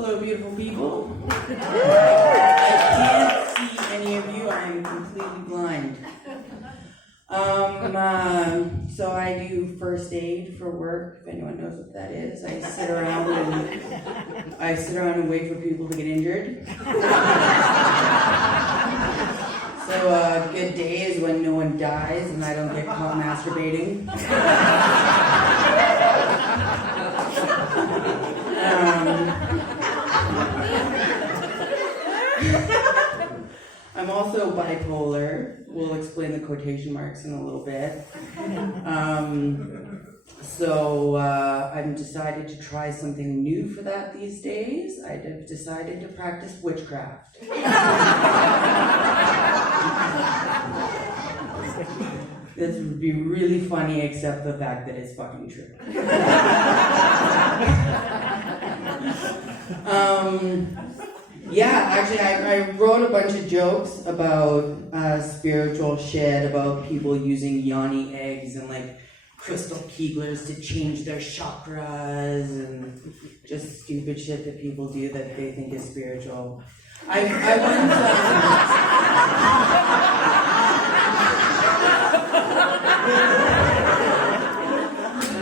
Hello, beautiful people. I can't see any of you. I'm completely blind. So I do first aid for work. If anyone knows what that is, I sit around and wait for people to get injured. So a good day is when no one dies and I don't get caught masturbating. I'm also bipolar. We'll explain the quotation marks in a little bit. So I've decided to try something new for that these days. I've decided to practice witchcraft. This would be really funny, except the fact that it's fucking true. Yeah, actually, I wrote a bunch of jokes about spiritual shit, about people using yoni eggs and like crystal Keeglers to change their chakras and just stupid shit that people do that they think is spiritual.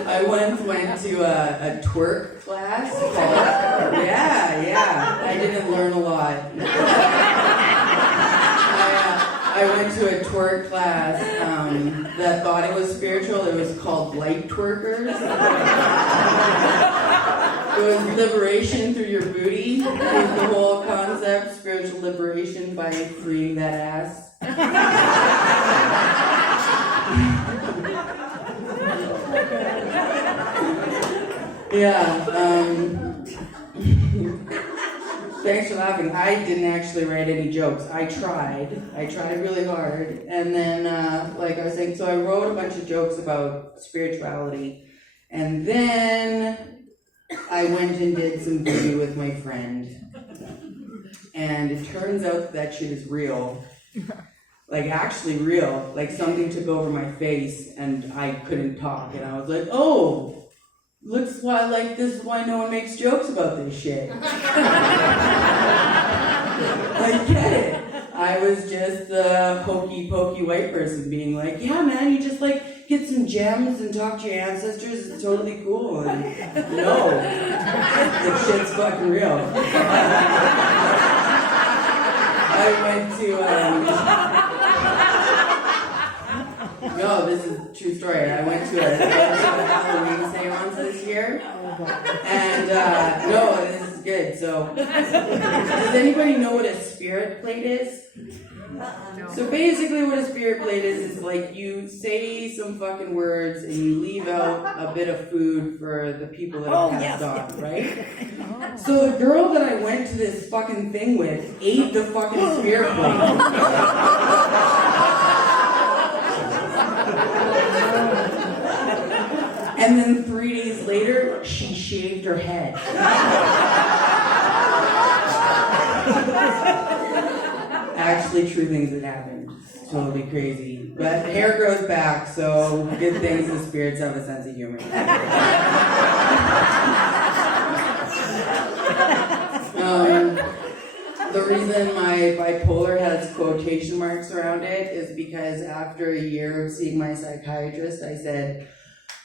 I once went to a twerk class. Yeah. I didn't learn a lot. I went to a twerk class that thought it was spiritual. It was called Light Twerkers. It was liberation through your booty. It was the whole concept, spiritual liberation by freeing that ass. Yeah, thanks for laughing. I didn't actually write any jokes. I tried really hard. And then, like I was saying, so I wrote a bunch of jokes about spirituality. And then I went and did some voodoo with my friend. And it turns out that shit is real. Like, actually real. Like, something took over my face and I couldn't talk. And I was like, oh, looks why, like, this is why no one makes jokes about this shit. I get it. I was just a hokey pokey white person being like, yeah, man, you just like get some gems and talk to your ancestors. It's totally cool. And no, the shit's fucking real. I went to, no, this is a true story. I went to a Halloween seance this year. And, no, this is good. So, does anybody know what a spirit plate is? So basically what a spirit plate is like you say some fucking words and you leave out a bit of food for the people that are passed on, right? So the girl that I went to this fucking thing with ate the fucking spirit plate. And then 3 days later, she shaved her head. Actually, true things that happened. It's totally crazy. But hair grows back, so good things the spirits have a sense of humor. The reason my bipolar has quotation marks around it is because after a year of seeing my psychiatrist, I said,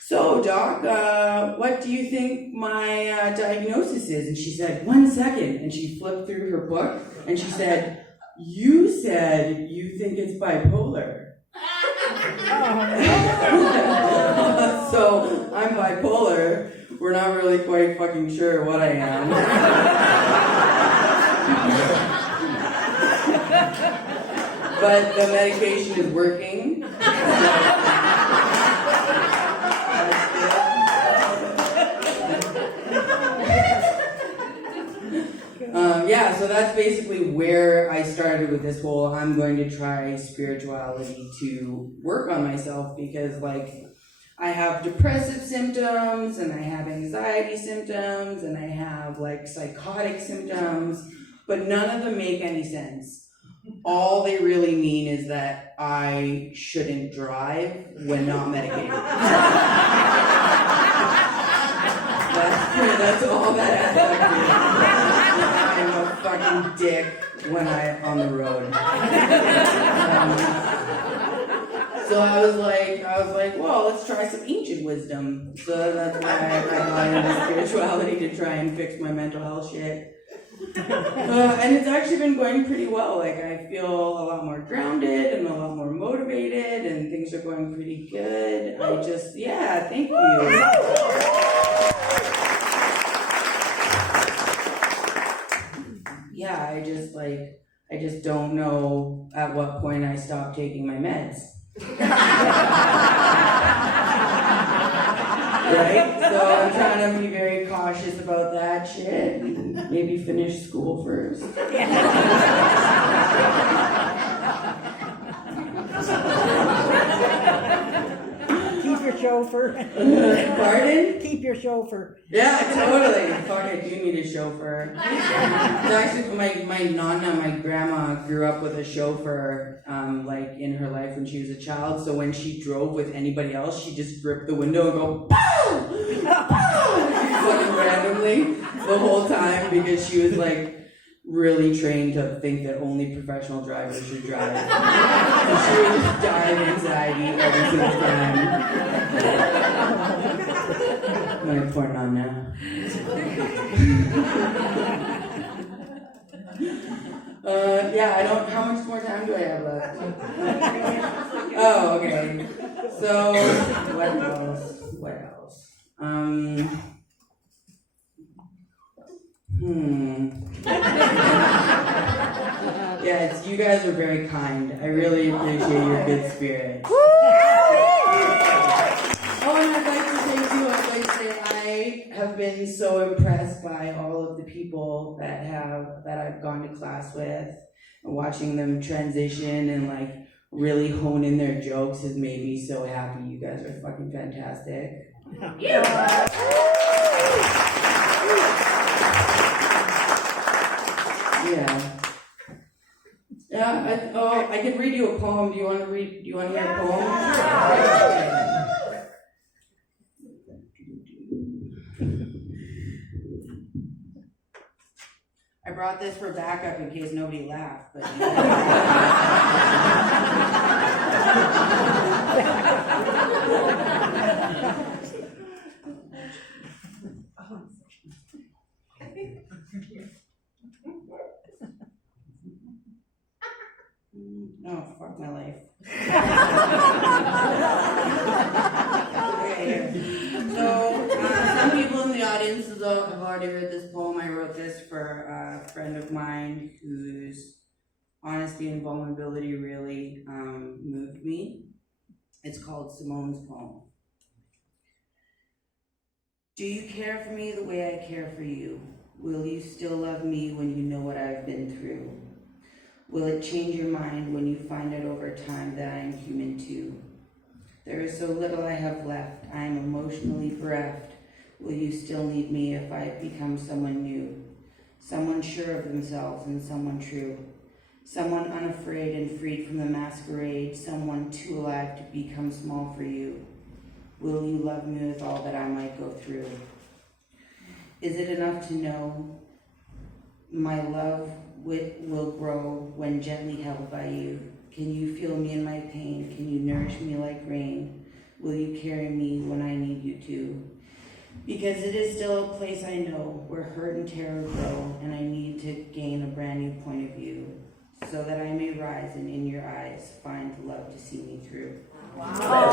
so, Doc, what do you think my diagnosis is? And she said, 1 second. And she flipped through her book, and she said, you said you think it's bipolar. So, I'm bipolar. We're not really quite fucking sure what I am. But the medication is working. Yeah, so that's basically where I started with this whole I'm going to try spirituality to work on myself because, like, I have depressive symptoms and I have anxiety symptoms and I have, like, psychotic symptoms, but none of them make any sense. All they really mean is that I shouldn't drive when not medicated. That's all that adds up to. fucking dick when I'm on the road. So I was like, well, let's try some ancient wisdom. So that's why I got into spirituality, to try and fix my mental health shit. And it's actually been going pretty well. Like, I feel a lot more grounded and a lot more motivated, and things are going pretty good. Thank you. Yeah, I just don't know at what point I stop taking my meds. Right? So I'm trying to be very cautious about that shit. Maybe finish school first. Keep your chauffeur. Pardon? Keep your chauffeur. Yeah, totally. Fuck, I do need a chauffeur. It's actually, my nonna, my grandma, grew up with a chauffeur, like, in her life when she was a child. So when she drove with anybody else, she just gripped the window and go, pow! Pow! Fucking randomly the whole time, because she was, like, really trained to think that only professional drivers should drive. And she would just die of anxiety every single time. I'm gonna pour it on now. How much more time do I have left? Oh, okay. So, what else? Yeah, you guys are very kind. I really appreciate your good spirit. Oh, and I'd like to say, I have been so impressed by all of the people that I've gone to class with, and watching them transition and like really hone in their jokes has made me so happy. You guys are fucking fantastic. Yeah. I can read you a poem. Do you want to hear a poem? I brought this for backup in case nobody laughed, but oh, fuck my life. Okay, here. So, some people in the audience have already heard this poem. I wrote this for a friend of mine whose honesty and vulnerability really moved me. It's called Simone's Poem. Do you care for me the way I care for you? Will you still love me when you know what I've been through? Will it change your mind when you find out over time that I am human too? There is so little I have left. I am emotionally bereft. Will you still need me if I become someone new? Someone sure of themselves and someone true. Someone unafraid and freed from the masquerade. Someone too alive to become small for you. Will you love me with all that I might go through? Is it enough to know my love will grow when gently held by you? Can you feel me in my pain? Can you nourish me like rain? Will you carry me when I need you to? Because it is still a place I know where hurt and terror grow, and I need to gain a brand new point of view so that I may rise and in your eyes find the love to see me through. Wow.